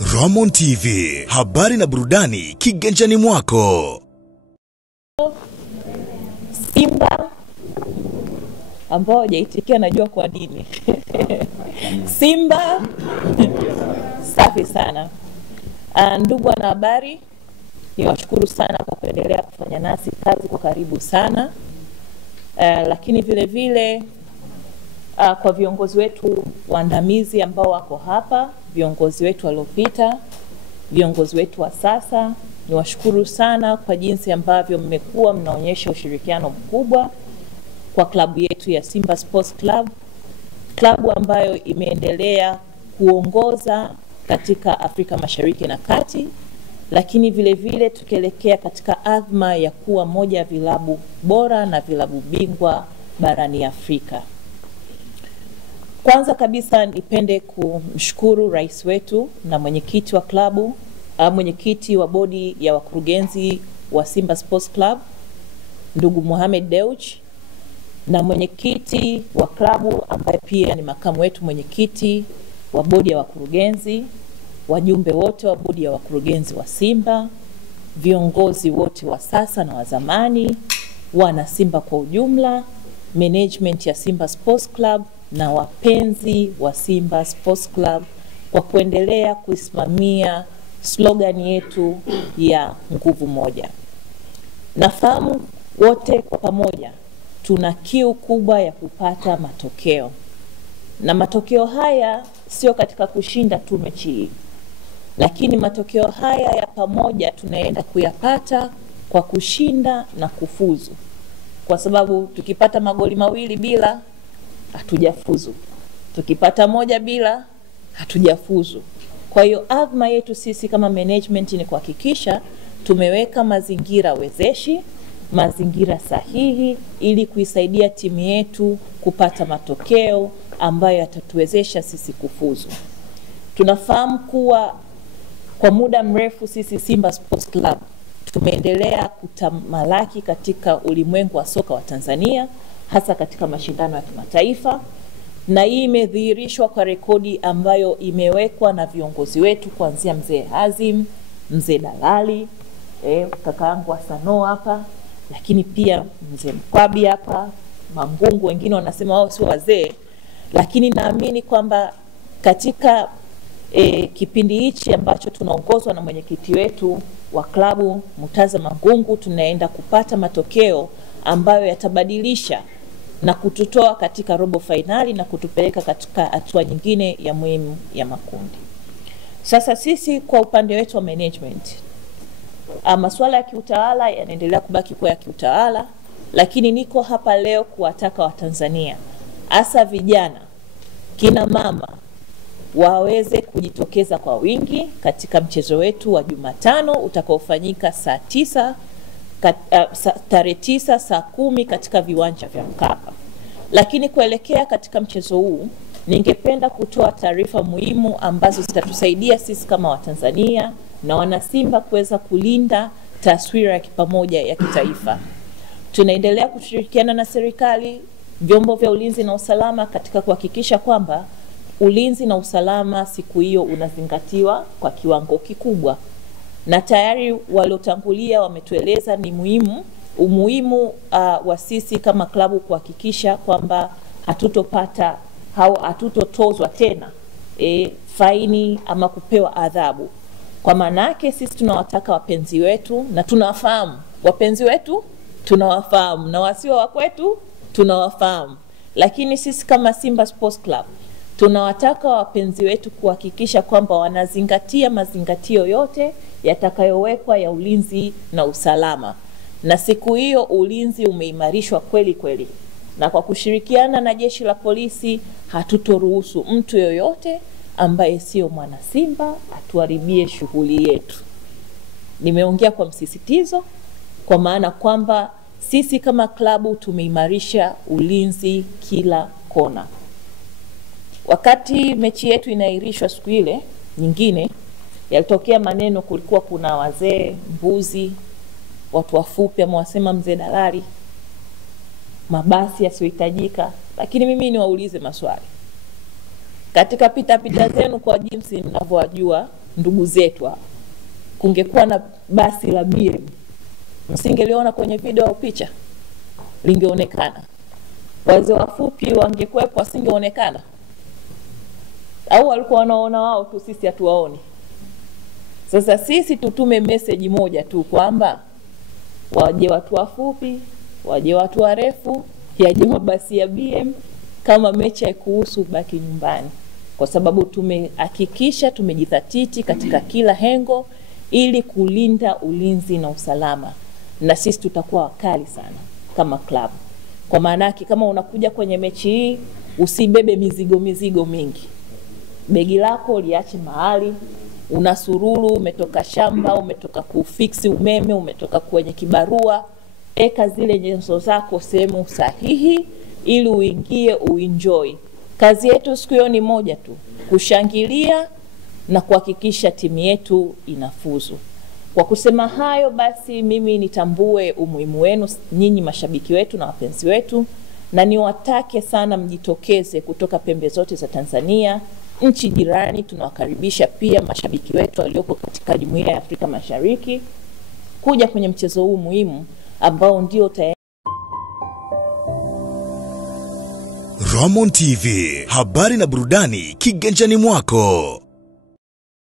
Ramon TV, habari na burudani kiganjani mwako. Simba ambao hajaitikia najua kwa nini. Simba safi sana. Ndugu wanahabari, niwashukuru sana kwa kuendelea kufanya nasi kazi kwa karibu sana. Lakini vile vile kwa viongozi wetu waandamizi ambao wako hapa, viongozi wetu waliopita, viongozi wetu wa sasa, niwashukuru sana kwa jinsi ambavyo mmekuwa mnaonyesha ushirikiano mkubwa kwa klabu yetu ya Simba Sports Club, klabu ambayo imeendelea kuongoza katika Afrika Mashariki na Kati, lakini vile vile tukielekea katika azma ya kuwa moja ya vilabu bora na vilabu bingwa barani Afrika. Kwanza kabisa nipende kumshukuru rais wetu na mwenyekiti wa klabu, mwenyekiti wa bodi ya wakurugenzi wa Simba Sports Club, ndugu Mohamed Dewji, na mwenyekiti wa klabu ambaye pia ni makamu wetu mwenyekiti wa bodi ya wakurugenzi, wajumbe wote wa bodi ya wakurugenzi wa Simba, viongozi wote wa sasa na wa zamani, wana Simba kwa ujumla, management ya Simba Sports Club na wapenzi wa Simba Sports Club kwa kuendelea kuisimamia slogan yetu ya nguvu moja. Nafahamu wote kwa pamoja tuna kiu kubwa ya kupata matokeo. Na matokeo haya sio katika kushinda tu mechi hii, lakini matokeo haya ya pamoja tunaenda kuyapata kwa kushinda na kufuzu. Kwa sababu tukipata magoli mawili bila, hatujafuzu. Tukipata moja bila, hatujafuzu. Kwa hiyo azma yetu sisi kama management ni kuhakikisha tumeweka mazingira wezeshi, mazingira sahihi ili kuisaidia timu yetu kupata matokeo ambayo yatatuwezesha sisi kufuzu. Tunafahamu kuwa kwa muda mrefu sisi Simba Sports Club tumeendelea kutamalaki katika ulimwengu wa soka wa Tanzania, hasa katika mashindano ya kimataifa, na hii imedhihirishwa kwa rekodi ambayo imewekwa na viongozi wetu kuanzia mzee Hazim, mzee Dalali, kakaangu Asano hapa, lakini pia mzee Mkwabi hapa, Mangungu, wengine wanasema wao sio wazee, lakini naamini kwamba katika kipindi hichi ambacho tunaongozwa na mwenyekiti wetu wa klabu Mutaza Mangungu, tunaenda kupata matokeo ambayo yatabadilisha na kututoa katika robo finali na kutupeleka katika hatua nyingine ya muhimu ya makundi. Sasa sisi kwa upande wetu wa management, masuala ya kiutawala yanaendelea kubaki kwa ya kiutawala, lakini niko hapa leo kuwataka Watanzania, hasa vijana, kina mama, waweze kujitokeza kwa wingi katika mchezo wetu wa Jumatano utakaofanyika tarehe 9 saa 10 katika viwanja vya Mkapa. Lakini kuelekea katika mchezo huu, ningependa kutoa taarifa muhimu ambazo zitatusaidia sisi kama Watanzania na wanasimba kuweza kulinda taswira ya pamoja ya kitaifa. Tunaendelea kushirikiana na serikali, vyombo vya ulinzi na usalama katika kuhakikisha kwamba ulinzi na usalama siku hiyo unazingatiwa kwa kiwango kikubwa. Na tayari waliotangulia wametueleza ni umuhimu wa sisi kama klabu kuhakikisha kwamba hatutopata au hatutotozwa tena faini ama kupewa adhabu. Kwa maana yake sisi tunawataka wapenzi wetu, na tunawafahamu wapenzi wetu, tunawafahamu na wasio wa kwetu tunawafahamu, lakini sisi kama Simba Sports Club tunawataka wapenzi wetu kuhakikisha kwamba wanazingatia mazingatio yote yatakayowekwa ya ulinzi na usalama. Na siku hiyo ulinzi umeimarishwa kweli kweli. Na kwa kushirikiana na jeshi la polisi, hatutoruhusu mtu yoyote ambaye sio mwana Simba atuharibie shughuli yetu. Nimeongea kwa msisitizo, kwa maana kwamba sisi kama klabu tumeimarisha ulinzi kila kona. Wakati mechi yetu inaahirishwa siku ile nyingine, yalitokea maneno, kulikuwa kuna wazee, mbuzi, watu wafupi amewasema mzee Dalali, mabasi yasiyohitajika. Lakini mimi niwaulize maswali. Katika pita zenu kwa jinsi mnavyojua ndugu zetu hapa, kungekuwa na basi la BM, msingeliona kwenye video au picha? Lingeonekana. Wazee wafupi wangekuwepo, wasingeonekana? Au walikuwa wanaona wao tu, sisi hatuwaoni? Sasa sisi tutume message moja tu kwamba waje watu wafupi, waje watu warefu, yaje mabasi ya BM, kama mechi haikuhusu baki nyumbani. Kwa sababu tumehakikisha tumejithatiti katika kila hengo ili kulinda ulinzi na usalama, na sisi tutakuwa wakali sana kama club. Kwa maana yake kama unakuja kwenye mechi hii, usibebe mizigo mingi. Begi lako liache mahali, unasururu, umetoka shamba, umetoka kufiksi umeme, umetoka kwenye kibarua, eka zile nyenzo zako sehemu sahihi ili uingie uenjoy. Kazi yetu siku hiyo ni moja tu, kushangilia na kuhakikisha timu yetu inafuzu. Kwa kusema hayo basi, mimi nitambue umuhimu wenu nyinyi mashabiki wetu na wapenzi wetu, na niwatake sana mjitokeze kutoka pembe zote za Tanzania, nchi jirani. Tunawakaribisha pia mashabiki wetu walioko katika Jumuiya ya Afrika Mashariki kuja kwenye mchezo huu muhimu ambao ndio Roman TV, habari na burudani kiganjani mwako.